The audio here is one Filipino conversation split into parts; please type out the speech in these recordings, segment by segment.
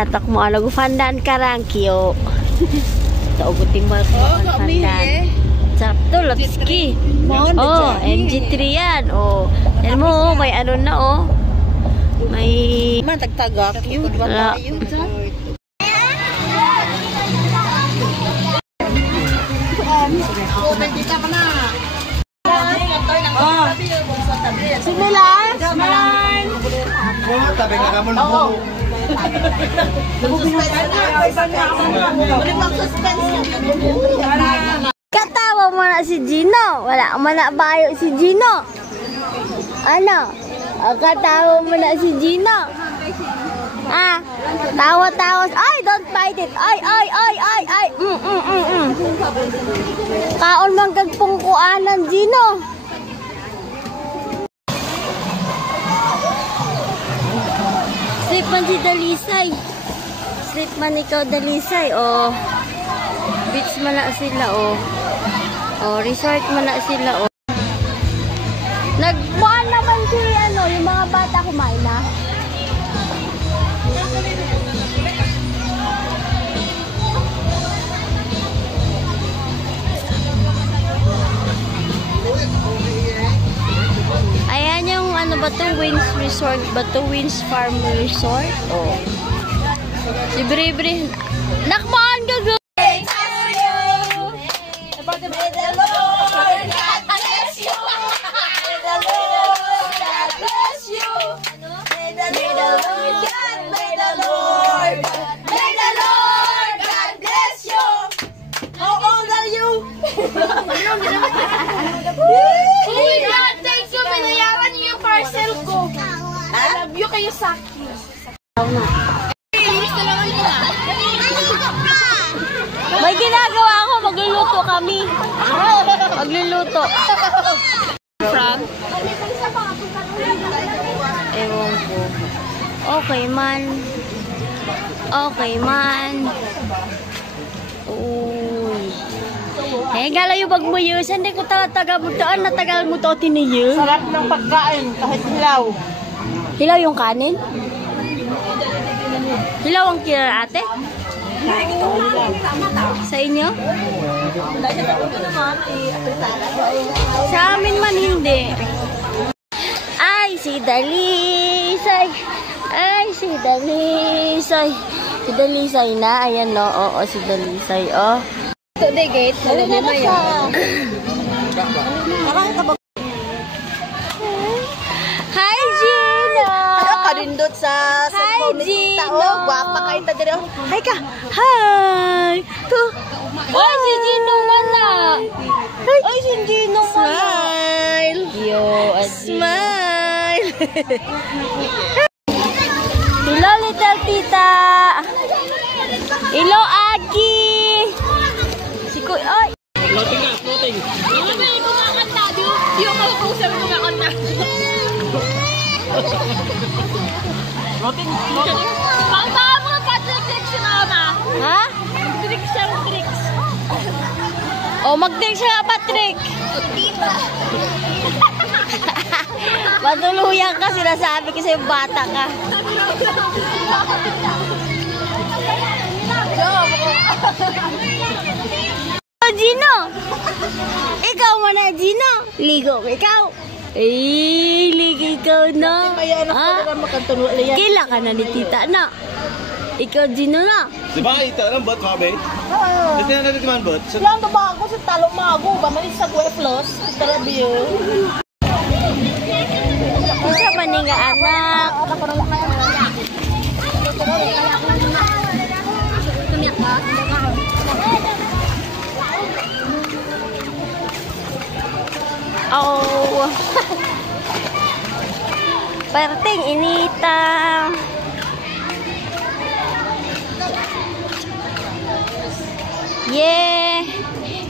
natak mo ano gufandan karangkyo. Tao timbal ko fandan. Sakto lapski. Oh, MG3 yan. Oh. Yan mo may ano na oh. May matagtagak yun. Wala yun. Similar? Smile! Tabi nga naman po. Katawa mo na si Gino. Wala mo na bayo si Gino. Ano? Katawa mo na si Gino. Ah, tawa-tawa. Ay, don't bite it. Ay. Kaon man kagpungkuanan, Gino. Sleep man si Dalisay. Sleep man ikaw, Dalisay. Oh. Beach man na sila, oh. Oh, resort man na sila, oh. Nagbuan naman si, ano, yung mga bata kumain na. Ayan yung ano ba to? Wins Resort ba to? Wins Farm Resort? Oh. Libre-libre. Nakmaan ka go! May the Lord God bless you. May the Lord God bless you. May the Lord God bless you. How old are you? Uy, God, thank you. Binayaran niyo yung parcel ko. I love you kayo sa akin. May ginagawa ako. Magluluto kami. Magluluto. Frog. Ewan ko. Okay man. Okay man. Uy. Eh, gala yung bag mo yun. Saan ko taga mo to? Natagal mo to tiniyo? Sarap ng pagkain kahit hilaw. Hilaw yung kanin? Hilaw ang kira ate? Sa inyo? Sa amin man hindi. Ay, si Dalisay. Ay, si Dalisay. Si Dalisay na. Ayan no. Oo, si Dalisay. Oh. Today gate. Dali na ba yan? Hi, Gino! Ano ka rindot sa Hi, Gino! Guwapa kayo ta dito. Hi ka! Hi! To! Ay, si Gino man na! Ay, si Gino man na! Smile! Yo, Smile! Hello, little tita! Hello, Aki! Si Kuy... Ay! Floating na, floating. Ano ba yung kumakanta? Di yung kausap yung kumakanta. Floating. Ang tama mga pa-tricks yun ako na. Ha? Tricks yung tricks. O, mag-drink siya nga, Patrick! Tita. Matuluyan ka, sinasabi ko sa'yo, bata ka. Oh, Gino! Ikaw mo na, Gino! Ligo, ikaw! Eh, ligo ikaw na! Ha? Kila ka na ni tita na! Ikaw, Gino na! Diba ito? Anong bot, Fabi? Dito na natin man bot. Lang ba ako sa talong mago ba? Malis sa Gueflos. Tarabyo. Isa man nga anak. Oh. Perting inita. Yeah.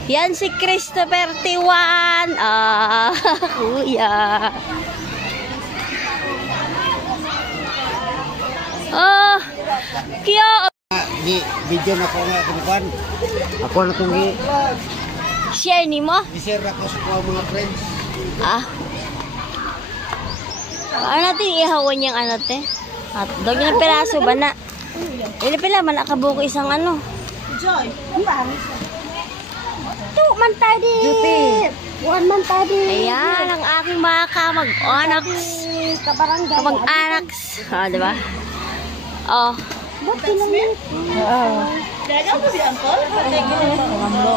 Yan si Christopher Tiwan. Ah, kuya. Oh, kyo. Di video na ko nga kinukuan. Ako na itong Share ni mo? i-share ako sa mga friends. Ah. Ano natin ihawan yung ano te? Hotdog na peraso ba na? Ili pala, malakabuko isang ano. Joy. Two man tadi. One man tadi. Ayan, ang aking mga kamag-anaks. Kamag-anaks. Ah, diba? Oh. That's me? Oo. Dagang mo si Uncle?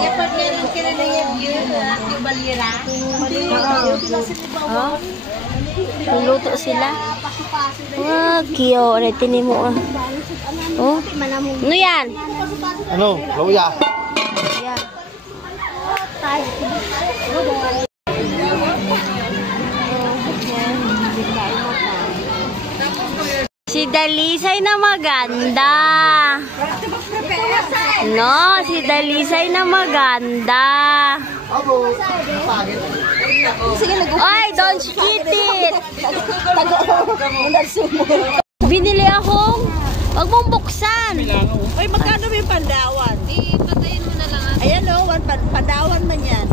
Dapat meron ka na yung balira. Oh. Luluto sila. Wag, kiyo. Retinin mo. Oh. Ano yan? Ano? Luya. Yan. Si Dalisay na maganda. No, si Dalisay na maganda. Ay, don't eat it. Binili akong, wag mong buksan. Ay, magkano may pandawan? Patayin mo na lang. Ayan o, pandawan man yan.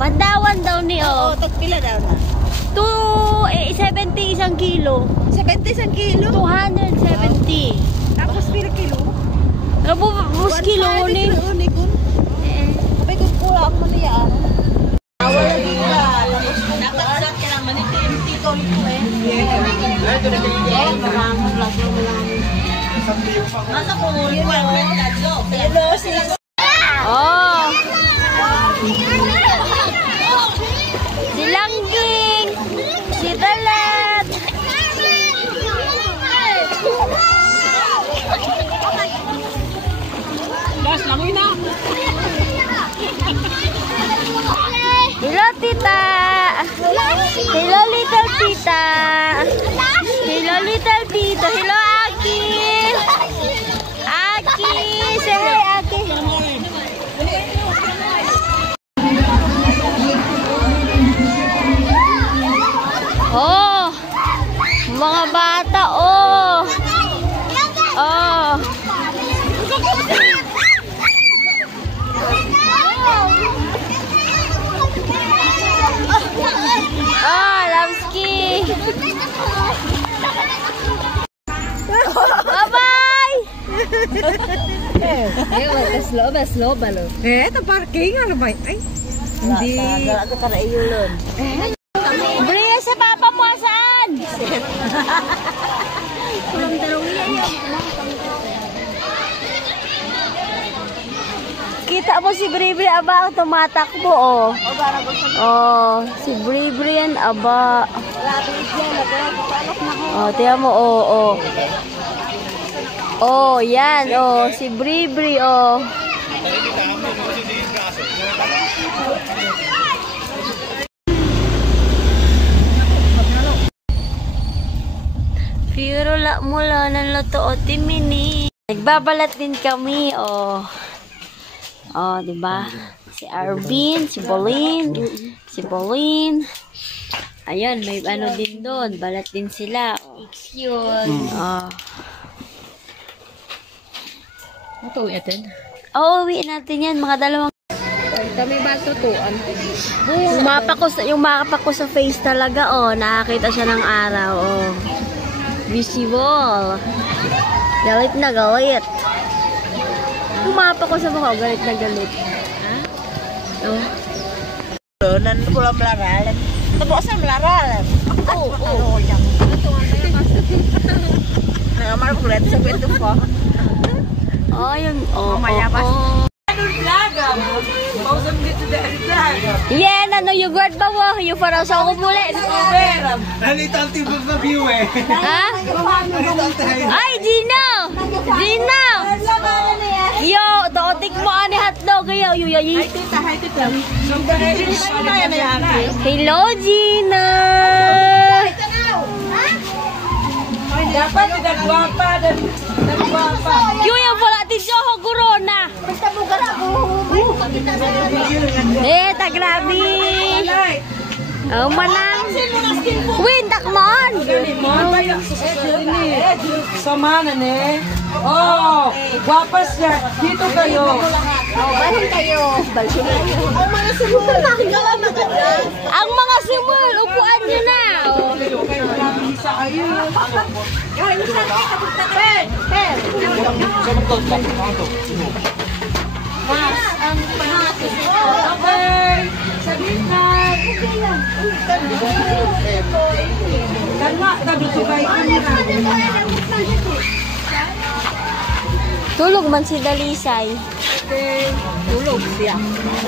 Pandawan daw ni Oo, tagpila daw na. 70 isang kilo. 70 isang kilo? 270. Tapos pila kilo? Bus kilo ni. Kapag kung kulang mo na yan. Awal lagi ka. Dapat sa kailang manitin. Tito ito eh. Maraming lagyo mo lang. Masa kung uli mo. Hello, sis. Oh. Si Langging. Si Dalat. Hello, tita. Hello, little tita. Hello, little tita. Hello, Aki. Aki. Say hi, Aki. Oh, mga bata, oh. Oh. Oh, Lamski. Bye-bye. Slow balo. Ito parking ano ba? Ay. Hindi. Ako para iyulon. Bria, sa papa mo saan? Kita mo si Bri aba ang tumatakbo, oh. Oh, si Bri yan aba. Oh, tiyan mo, oh, oh. Oh, yan, oh, si Bri, oh. Pero la mula ng loto o timini. Nagbabalat din kami, oh. Oh, diba? Si Arvin, si Bolin. Ayun, may ano din doon. Balat din sila. Oh. Cute. Oh. Ito uwitin. Oo, uwiin natin yan. Mga dalawang... Kami ba tutuan? Yung mapa ko sa face talaga, oh. Nakakita siya ng araw, oh. Visible. Galit na galit. Umapa ko sa mukha, galit na galit. Ha? Oh. Nan pula melaral. Tebok sa melaral. Oh, oh. Nah, mar kulit sa pintu ko. Oh, yung mamaya pa. Yeah, ano yung guard ba wo? Yung parang sa ako muli. Nalito ang tibok na view eh. Ha? Ay, Gino! Yo, tootik mo ani hotdog yo. Hi tita. Hello, Gina! Dapat nagwapa dan nagwapa. Yung wala ti Joho Corona. Basta bugar ako. Grabe. Oh, manang. Win, takmon. Sama na ne. Oh, guwapas niya. Dito kayo. Balhin kayo. Ang mga simul. Ang mga simul, upuan nyo na. Isa kayo. Tulog man si Dalisay. Tulog siya.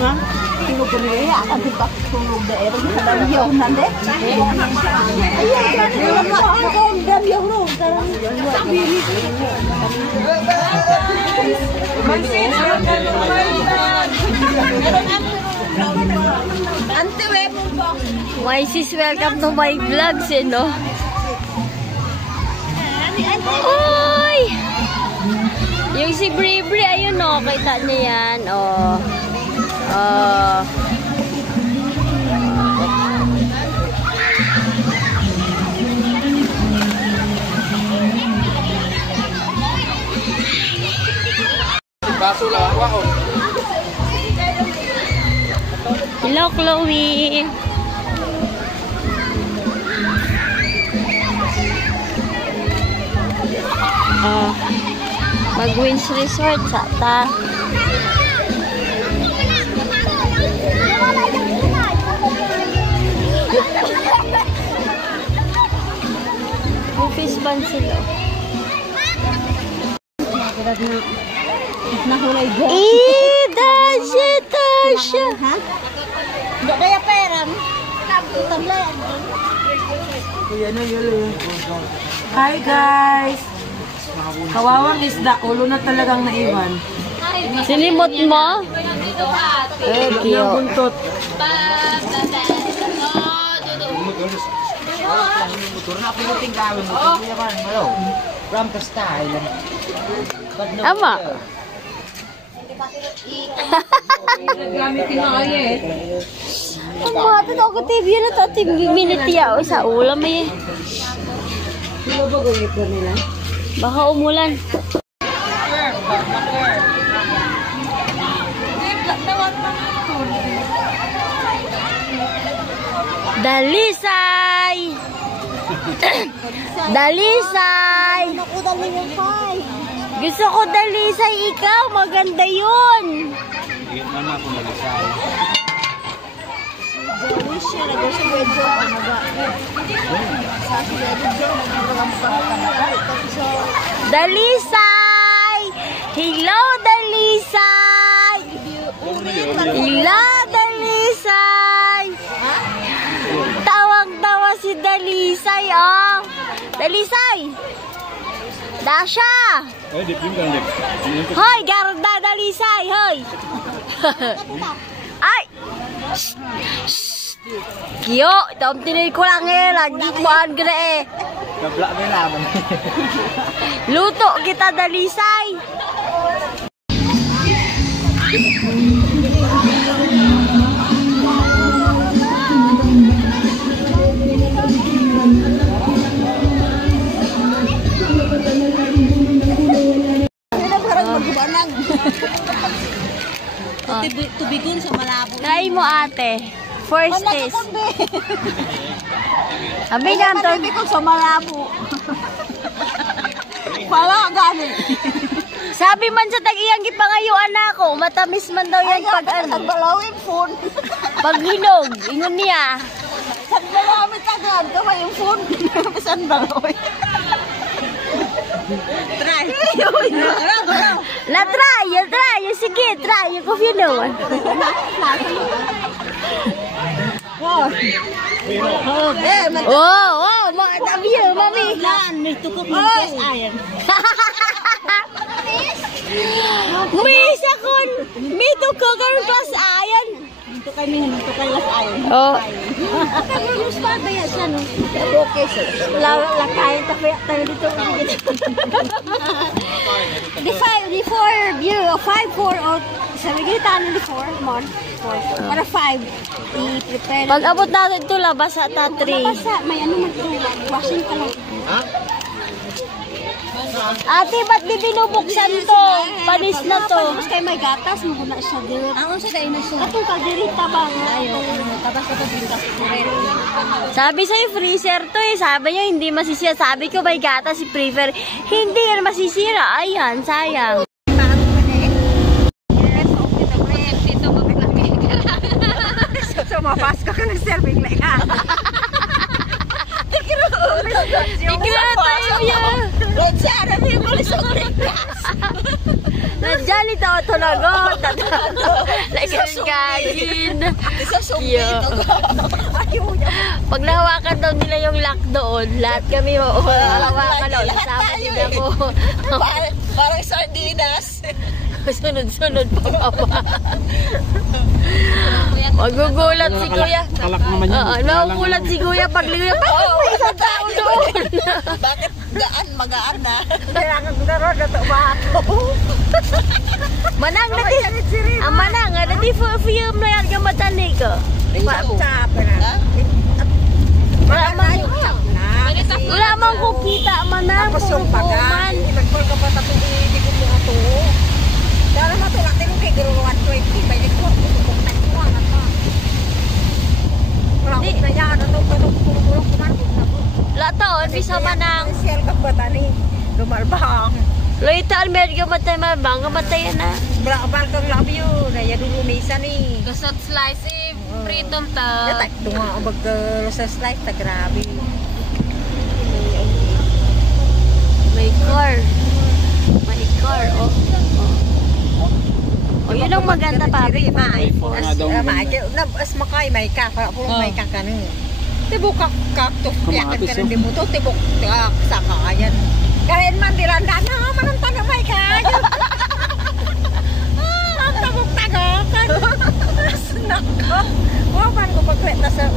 Ha? Tulog ko niya. Ano ba? Tulog na eh. Pag nakadaliyaw na de. Ayun. Ako ang daliyaw ro. Sabili. Mansin. Ante web. My sis, welcome to my vlogs, eh, no? Uy! Yung si Bri-Bri, ayun, no? Kita niya yan, oh. Oh. Baso lang ako. Hello, Chloe. Mag-Wins Resort sa ta. Fish pan sila. Nahulay go. Dasha, Dasha. Ha? Hindi kaya peram. Tablayan. Hi guys! Kawawang isda, ulo na talagang naiwan. Sinimot mo? Yung buntot. Ama. Gamitin na kayo eh. Ang mga ito ako TV na ito. Minute yaw sa ulam eh. Sino ba gawin ko nila? Baka umulan. Dalisay! Dalisay! Ako dali mo pay. Gusto ko Dalisay, ikaw. Maganda yun. Ano ako Dalisay? Dali siya. Nagawa siya medyo. Dalisay! Hello, Dalisay! Hello, Dalisay! Tawang-tawa si Dalisay, oh! Dalisay! Dasha! Ay, di pinggan dek. Hoy, garda Dalisay, hoy! Ay! Shh! Shh! Kiyo, itong tinoy ko lang eh. Lagi kuhaan ka na eh. Kabla may laban. Luto kita, Dalisay! Tubigon sa malabo. Try mo, ate. First taste. Abi na to. Tubigon sa malabo. Pala gani. Sabi man sa tag-iyang gipangayuan ako, matamis man daw yan pag ano. Balawin phone. Pag hinog, ingon niya. San balawin tagan kamay yung phone. San balawin. Try. Try. Sige, try. Yung coffee naman. Oh, mga tabi yun, mami. May tukok ng gas iron. May isa kon. May tuko ka ng class ayan. Ito kami hinunto kay las iron. Oh. Yung spot ba yan siya, no? Okay, sir. Lakayin tayo dito. The 4 view, 5, 4, or sabi kita ano the 4, mon? 4. Para 5. I-prepare. Pag abot natin ito, labas sa ta 3. Basta, may ano man ito. Washing ka lang. Ha? Ate, ba't di binubuksan to? Panis na to. Kay may gatas, mo na siya dito. Ang sa dahil na siya. Atong kadirita ba? Ayaw, tabas ko din kasi Sabi sa'yo, freezer to eh. Sabi niyo, hindi masisira. Sabi ko, may gata si prefer. Hindi yan masisira. Ayan, sayang. So, mapasko ka ng serving like ha. Tignan na tayo yan. Nandiyan ito ako tunagot. Like ang gagin. Pag nahawakan daw nila yung lock doon, lahat kami hawakan doon. Kasama din ako. Parang sardinas. Sunod-sunod pa pa. Magugulat si Kuya. Kalak naman yan. Magugulat si Kuya pag liya. Bakit may isang tao doon? Bakit magaan na? Kailangan ko na ron, nato ba ako? Manang na di. Ang manang, na di film na yan ka matanig ko. Wala mang kukita, manang. Tapos yung pagan. Nagpul ka pa tatong hindi ko mga to. Dara na to, natin yung kigiro 120. May nagpul ko kung tayo na to. Wala ko na yan. Ano ko puro kumanin. Lataon, bisa manang. Siyal ka ba tani? Lumalbang. Loita almer ka matay mabang, kamatayan na. Brakabal kang labi yun. Naya dulu misa ni. Gusot slice eh, freedom ta. Natak, tunga ang sa slice. Ta grabe. May car. May car, oh. Oh, yun ang maganda pa. As makay may ka. Puro may ka ka nun. Tibok kakto. Kaya ka rin dibuto. Tibok sa kakayan. Kaya man dilanda na. Manang taga may ka. Ang tabok taga. Snack ko. Wapan ko pagkwenta sa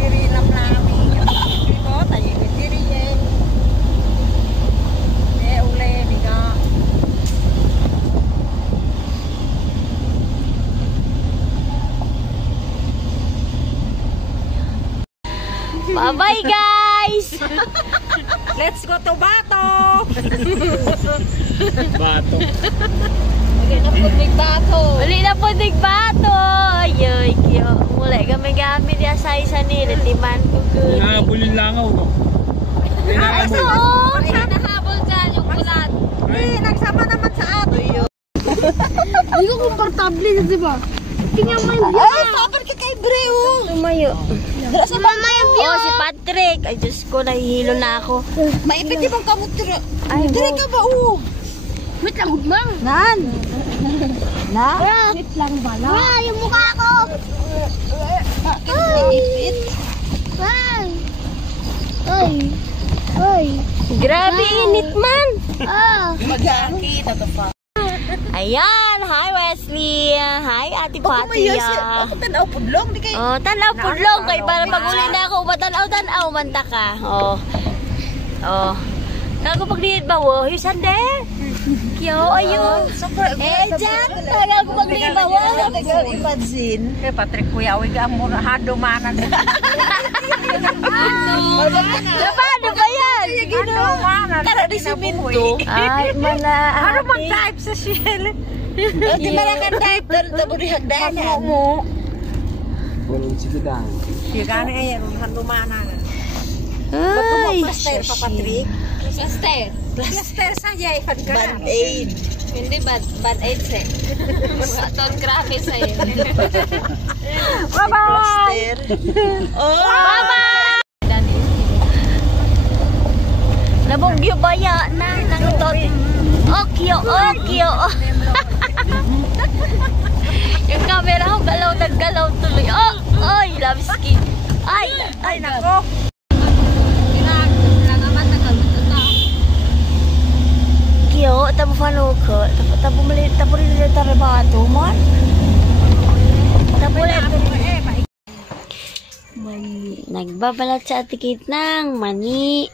diri lang namin. Ito, tayo yung diri yan. Ule, diga. Bye-bye, guys! Let's go to Bato! Bato. Uli na po nagbato! Ayoy, kiyo. Muli kami gamit yung sa isa nila. Timan ko good. Hinahabol yung langaw, no? Ito, oh! Hinahabol dyan yung ulat. Nagsama naman sa ato yun. Hindi ko komportable, di ba? Tingnan mo yung Ay, sabar ka kay Breo! Tumayo. Sa mamaya Oh, si Patrick. Ay, Diyos ko, nahihilo na ako. maipit di bang kamot tira? Ay, Tira ka ba, oh? wait lang, hugmang. Nan! Na? Wait lang ba lang? Wala, yung mukha ko! Maipit? Ay! Ay! Ay! Grabe init man! Mag-aaki, tatafa. Ayan! Hi, Wesley! Hi, Ate Patia! Ako tanaw pudlong, di kayo. Oh, tanaw pudlong kay para pag-uli na ako, matanaw-tanaw man ta ka. Oh. Oh. Kago pag diit ba wo, sande? Kyo ayo. Dyan, kago pag diit ba wo? Imagine. Kay Patrick Kuya, uwi ka mo hado manan. Paano ba yan? Hado manan. Tara di siminto. Ay, mana. Ano mag-type sa shell? Di malakan type. Tabo di hagdanan. Walang sikidan. Yung gano'n ay hado manan. Ay, Plaster pa, Patrick. Plaster. Plaster saja, ipan ka na. Band-aid. Hindi band-aid eh. Ton graphic sa'yo. Bye-bye! Bye-bye! Nabugyo ba yan na ng tot? Okyo, okyo. Yung camera ko galaw naggalaw tuloy. Oh, ay, lamski. Ay, Nako! Kyo, tabo fano ko. Tabo mali, tabo rin na tarabato mo. Tabo rin. Nagbabalat sa atikit ng mani.